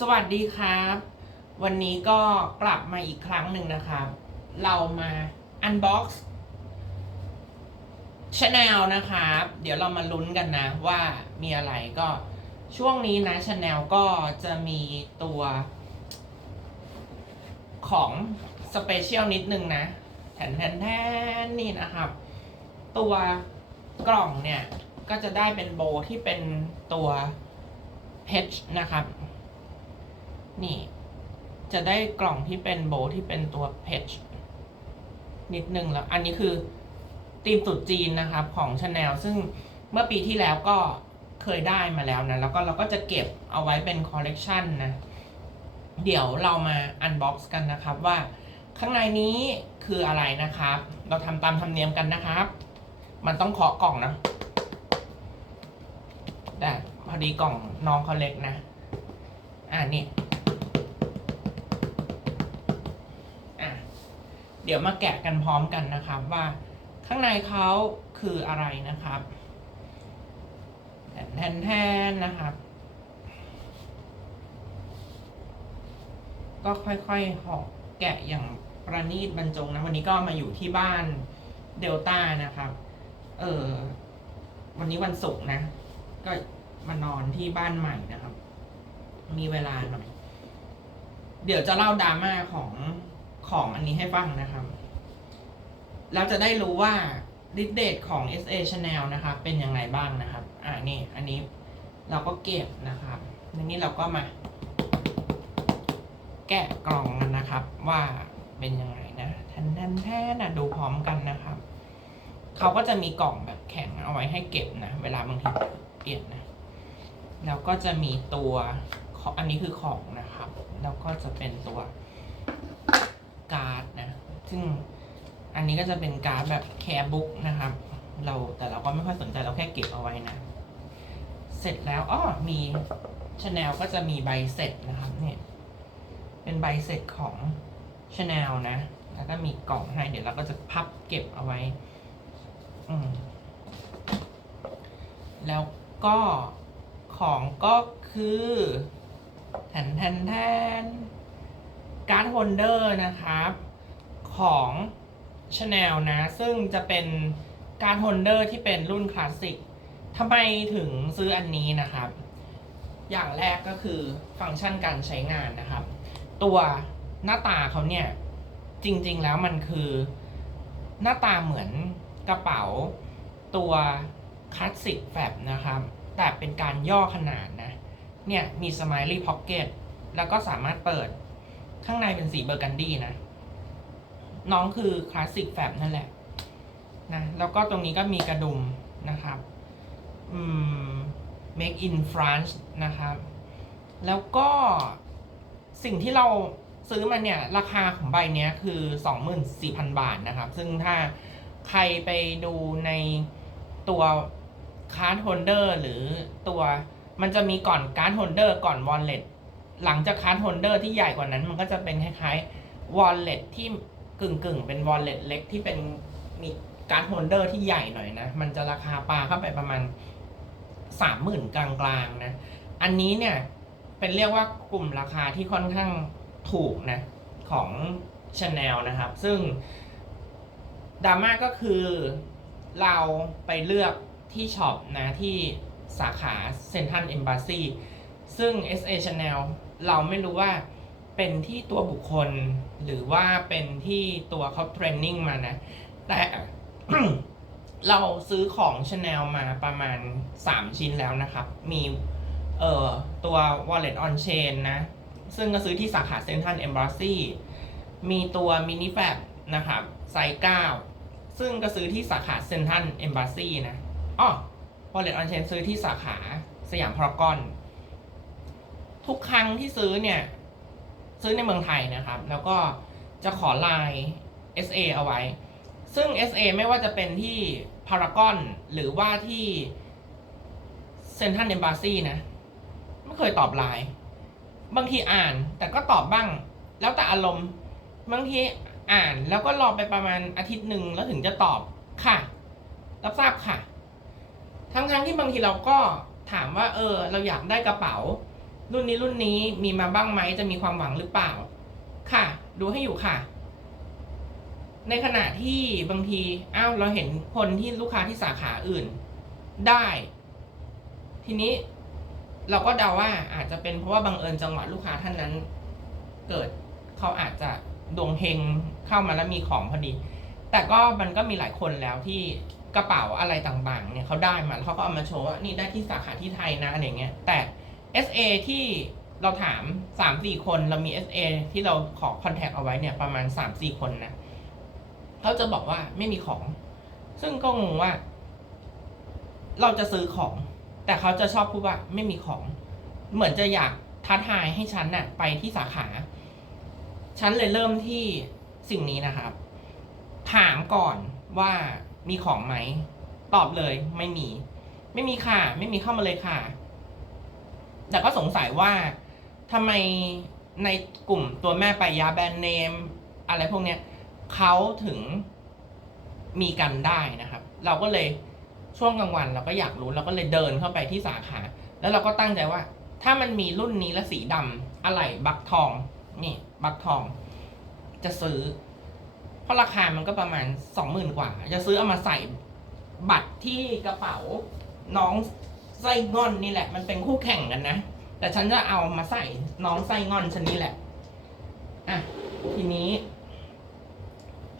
สวัสดีครับ วันนี้ก็กลับมาอีกครั้งหนึ่งนะครับ เรามา unbox Chanel นลนะครับ เดี๋ยวเรามาลุ้นกันนะว่ามีอะไรก็ช่วงนี้นะ Chanel ก็จะมีตัวของสเปเชียลนิดนึงนะแทนแทนแทนนี่นะครับ ตัวกล่องเนี่ย ก็จะได้เป็นโบที่เป็นตัวเพชรนะครับ นี่ จะได้กล่องที่เป็นโบที่เป็นตัวเพชนิดนึงแล้ว อันนี้คือธีมตรุษจีนนะครับของชาแนลซึ่งเมื่อปีที่แล้วก็เคยได้มาแล้วนะ แล้วก็เราก็จะเก็บเอาไว้เป็นคอลเลกชันนะ เดี๋ยวเรามาอันบ็อกซ์กันนะครับว่าข้างในนี้คืออะไรนะครับ เราทำตามธรรมเนียมกันนะครับ มันต้องเคาะกล่องนะ แต่พอดีกล่องน้องเขาเล็กนะ อ่านี่ เดี๋ยวมาแกะกันพร้อมกันนะครับว่าข้างในเขาคืออะไรนะครับแทนแทนนะครับ ก็ค่อยๆหอกแกะอย่างประณีตบรรจงนะ วันนี้ก็มาอยู่ที่บ้านเดลต้านะครับ เออวันนี้วันศุกร์นะ ก็มานอนที่บ้านใหม่นะครับ มีเวลาหน่อย เดี๋ยวจะเล่าดราม่าของ ของอันนี้ให้ฟังนะครับ แล้วจะได้รู้ว่าดิเดตของ SA Channel นะครับเป็นยังไงบ้างนะครับ อ่านี่ อันนี้เราก็เก็บนะครับทีนี้เราก็มา แกะกล่องกันนะครับ ว่าเป็นยังไงนะแทนแทนแทนนะดูพร้อมกันนะครับ เขาก็จะมีกล่องแบบแข็งเอาไว้ให้เก็บนะ เวลาบางทีเปลี่ยนนะ แล้วก็จะมีตัว อันนี้คือของนะครับ แล้วก็จะเป็นตัว การ์ดนะซึ่งอันนี้ก็จะเป็นการ์ดแบบแคร์บุ๊กนะครับ เราแต่เราก็ไม่ค่อยสนใจเราแค่เก็บเอาไว้นะ เสร็จแล้วอ้อมีชาแนลก็จะมีใบเสร็จนะครับเนี่ยเป็นใบเสร็จของชาแนลนะ แล้วก็มีกล่องให้ เดี๋ยวเราก็จะพับเก็บเอาไว้อืมแล้วก็ของก็คือแทนแทนแทน การ์ดโฮลเดอร์นะครับของ Chanel นะ ซึ่งจะเป็นการ์ดโฮลเดอร์ที่เป็นรุ่นคลาสสิกทำไมถึงซื้ออันนี้นะครับ อย่างแรกก็คือฟังก์ชันการใช้งานนะครับ ตัวหน้าตาเขาเนี่ย จริงๆแล้วมันคือหน้าตาเหมือนกระเป๋าตัวคลาสสิกแฟบนะครับ แต่เป็นการย่อขนาดนะ เนี่ยมีสไมลี่พ็อกเก็ตแล้วก็สามารถเปิด ข้างในเป็นสีเบอร์กันดี้นะ น้องคือคลาสสิกแฟบนั่นแหละนะแล้วก็ตรงนี้ก็มีกระดุมนะครับอืม make in France นะครับ แล้วก็สิ่งที่เราซื้อมาเนี่ย ราคาของใบเนี้ยคือ 24,000 บาทนะครับ ซึ่งถ้าใครไปดูในตัวการ์ดโฮลเดอร์หรือตัวมันจะมีก่อนการ์ดโฮลเดอร์ก่อนวอลเล็ต หลังจากการ์ดโฮลเดอร์ที่ใหญ่กว่านั้น มันก็จะเป็นคล้ายๆวอลเล็ตที่กึ่งกึ่งๆเป็นวอลเล็ตเล็กที่เป็นมีการ์ดโฮลเดอร์ที่ใหญ่หน่อยนะ มันจะราคาปลาเข้าไปประมาณสามหมื่นกลางๆนะ อันนี้เนี่ยเป็นเรียกว่ากลุ่มราคาที่ค่อนข้างถูกนะของ Chanel นะครับ ซึ่งดราม่าก็คือเราไปเลือกที่ช็อปนะที่สาขาเซนทันเอมบ s ซีซึ่ง SA Chanel เราไม่รู้ว่าเป็นที่ตัวบุคคล หรือว่าเป็นที่ตัวเขาเทรนนิ่งมานะ แต่เราซื้อของ Chanel มาประมาณ 3 ชิ้นแล้วนะครับ มีเอ่อตัว Wallet on Chain นะ ซึ่งก็ซื้อที่สาขาเซนทันเอมบ s ซีมีตัวมินิแฟบนะครับไซส์9ซึ่งก็ซื้อที่สาขาเซนทันเอมบ s ซีนะอ๋อ Wallet on Chain ซื้อที่สาขาสยามพารากอน ทุกครั้งที่ซื้อเนี่ย ซื้อในเมืองไทยนะครับ แล้วก็จะขอไลน์ SA เอาไว้ ซึ่ง SA ไม่ว่าจะเป็นที่พารากอนหรือว่าที่เซนทันเอมบ s ซีนะ ไม่เคยตอบไลน์บางทีอ่านแต่ก็ตอบบ้าง แล้วแต่อารมณ์ บางทีอ่านแล้วก็รอไปประมาณอาทิตย์หนึ่งแล้วถึงจะตอบค่ะ รับทราบค่ะ ทั้งๆที่บางทีเราก็ถามว่า เออ เราอยากได้กระเป๋า รุ่นนี้รุ่นนี้มีมาบ้างไหมจะมีความหวังหรือเปล่า ค่ะ ดูให้อยู่ค่ะ ในขณะที่บางทีอ้าวเราเห็นคนที่ลูกค้าที่สาขาอื่น ได้ ทีนี้เราก็เดาว่าอาจจะเป็นเพราะว่าบังเอิญจังหวะลูกค้าท่านนั้น เกิดเขาอาจจะดวงเฮงเข้ามาแล้วมีของพอดี แต่ก็มันก็มีหลายคนแล้วที่กระเป๋าอะไรต่างๆ เนี่ยเขาได้มาแล้วเขาก็เอามาโชว์ว่านี่ได้ที่สาขาที่ไทยนะอะไรเงี้ย แต่ SA ที่เราถาม 3-4 คนเรามี SA ที่เราขอคอนแทคเอาไว้เนี่ยประมาณ 3-4 คนนะเขาจะบอกว่าไม่มีของ ซึ่งก็งงว่า เราจะซื้อของ แต่เขาจะชอบพูดว่าไม่มีของ เหมือนจะอยากท้าทายให้ฉันน่ะไปที่สาขา ฉันเลยเริ่มที่สิ่งนี้นะครับ ถามก่อนว่ามีของไหม ตอบเลยไม่มี ไม่มีค่ะ ไม่มีเข้ามาเลยค่ะ แต่ก็สงสัยว่าทำไมในกลุ่มตัวแม่ไปยาแบรนด์เนม อะไรพวกเนี้ยเขาถึงมีกันได้นะครับ เราก็เลยช่วงกลางวันเราก็อยากรู้เราก็เลยเดินเข้าไปที่สาขา แล้วเราก็ตั้งใจว่า ถ้ามันมีรุ่นนี้และสีดำอะไรบักทอง นี่บักทอง จะซื้อ เพราะราคามันก็ประมาณสองหมื่นกว่า จะซื้อเอามาใส่บัตรที่กระเป๋าน้อง ไส้งอนนี่แหละ มันเป็นคู่แข่งกันนะ แต่ฉันจะเอามาใส่น้องไส้งอนฉันนี่แหละ อะ ทีนี้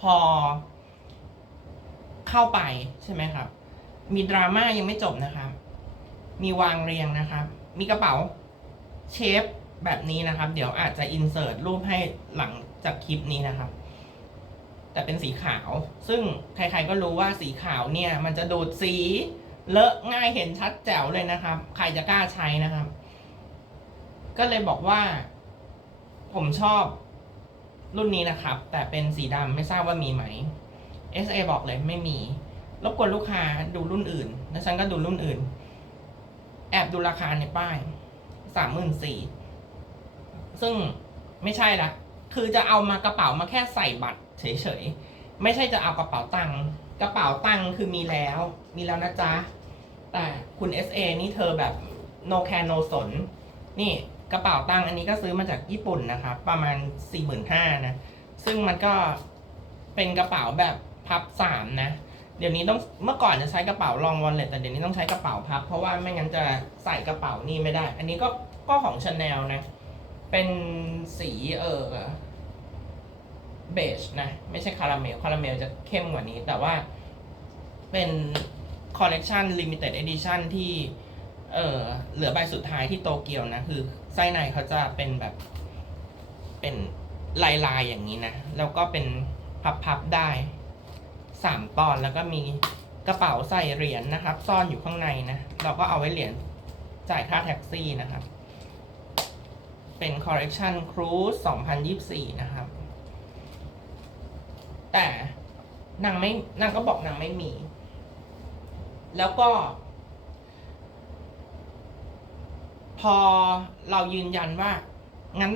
พอ เข้าไปใช่ไหมครับ มีดราม่ายังไม่จบนะครับ มีวางเรียงนะครับ มีกระเป๋าเชฟแบบนี้นะครับ เดี๋ยวอาจจะอินเสิร์ตรูปให้หลังจากคลิปนี้นะครับ แต่เป็นสีขาว ซึ่งใครๆก็รู้ว่าสีขาวเนี่ย มันจะดูดสี เลอะง่ายเห็นชัดแจ๋วเลยนะครับ ใครจะกล้าใช้นะครับ ก็เลยบอกว่า ผมชอบรุ่นนี้นะครับ แต่เป็นสีดำไม่ทราบว่ามีไหม SA บอกเลยไม่มี รบกวนลูกค้าดูรุ่นอื่น แล้วฉันก็ดูรุ่นอื่น แอบดูราคาในป้ายสามหมื่นสี่ซึ่งไม่ใช่ละ คือจะเอามากระเป๋ามาแค่ใส่บัตรเฉยๆ ไม่ใช่จะเอากระเป๋าตังค์ กระเป๋าตังค์คือมีแล้ว มีแล้วนะจ๊ะ แต่คุณ SA นี่เธอแบบ no care no สน นี่กระเป๋าตังค์อันนี้ก็ซื้อมาจากญี่ปุ่นนะครับประมาณ 4 5 0 0 0นะ ซึ่งมันก็เป็นกระเป๋าแบบพับสามนะ เดี๋ยวนี้ต้องเมื่อก่อนจะใช้กระเป๋ารองวอลเล็ตแต่เดี๋ยวนี้ต้องใช้กระเป๋าพับ เพราะว่าไม่งั้นจะใส่กระเป๋านี่ไม่ได้ อันนี้ก็ก็ของชาแนลนะ เป็นสีเออเบจนะ ไม่ใช่คาราเมล คาราเมลจะเข้มกว่านี้ แต่ว่าเป็น คอลเลกชันลิมิเต็ดเอดิชันที่เออเหลือใบสุดท้ายที่โตเกียวนะ คือไส้ในเขาจะเป็นแบบเป็นลายลายอย่างนี้นะ แล้วก็เป็นพับๆได้สามตอนแล้วก็มีกระเป๋าใส่เหรียญนะครับ ซ่อนอยู่ข้างในนะ เราก็เอาไว้เหรียญจ่ายค่าแท็กซี่นะครับ เป็นคอร์เรคชันครูซ2024นะครับ แต่นางไม่นางก็บอกนางไม่มี แล้วก็ พอเรายืนยันว่า งั้น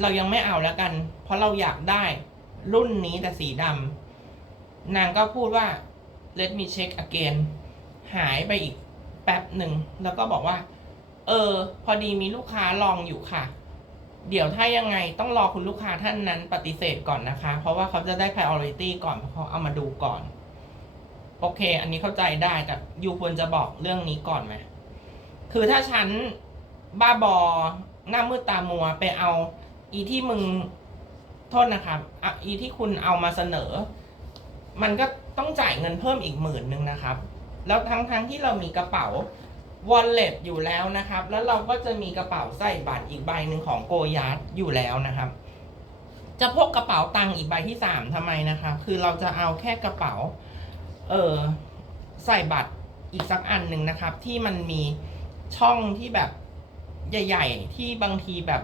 เรายังไม่เอาแล้วกัน เพราะเราอยากได้รุ่นนี้แต่สีดำนางก็พูดว่า let me check again หายไปอีกแป๊บหนึ่ง แล้วก็บอกว่า เออ พอดีมีลูกค้าลองอยู่ค่ะ เดี๋ยวถ้ายังไงต้องรอคุณลูกค้าท่านนั้นปฏิเสธก่อนนะคะ เพราะว่าเขาจะได้ priority ก่อนเพราะเขาเอามาดูก่อน โอเค อันนี้เข้าใจได้แต่ยูควรจะบอกเรื่องนี้ก่อนไหมคือถ้าฉันบ้าบอหน้ามืดตามัวไปเอา อีที่มึงโทษนะครับอะอีที่คุณเอามาเสนอ มันก็ต้องจ่ายเงินเพิ่มอีกหมื่นหนึ่งนะครับ แล้วทั้งทั้งที่เรามีกระเป๋าวอลเล็ตอยู่แล้วนะครับ แล้วเราก็จะมีกระเป๋าใส่บัตรอีกใบหนึ่งของโกยาร์ดอยู่แล้วนะครับ จะพกกระเป๋าตังค์อีกใบที่สามทำไมนะครับ คือเราจะเอาแค่กระเป๋า เออใส่บัตรอีกสักอันหนึ่งนะครับ ที่มันมีช่องที่แบบใหญ่ ๆ ที่บางทีแบบ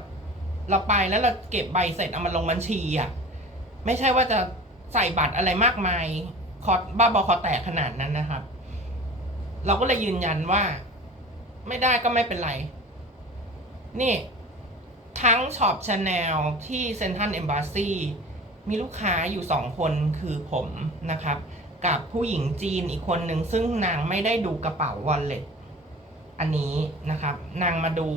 เราไปแล้วเราเก็บใบเสร็จเอามาลงบัญชีอะไม่ใช่ว่าจะใส่บัตรอะไรมากมายคอบ้าบอคอแตกขนาดนั้นนะครับ เราก็เลยยืนยันว่า ไม่ได้ก็ไม่เป็นไร นี่ ทั้งช็อปชาแนลที่เซนทันเอมบ s ซีมีลูกค้าอยู่สองคนคือผมนะครับ กับผู้หญิงจีนอีกคนหนึ่งซึ่งนางไม่ได้ดูกระเป๋าวอลเล็ตอันนี้นะครับ นางมาดู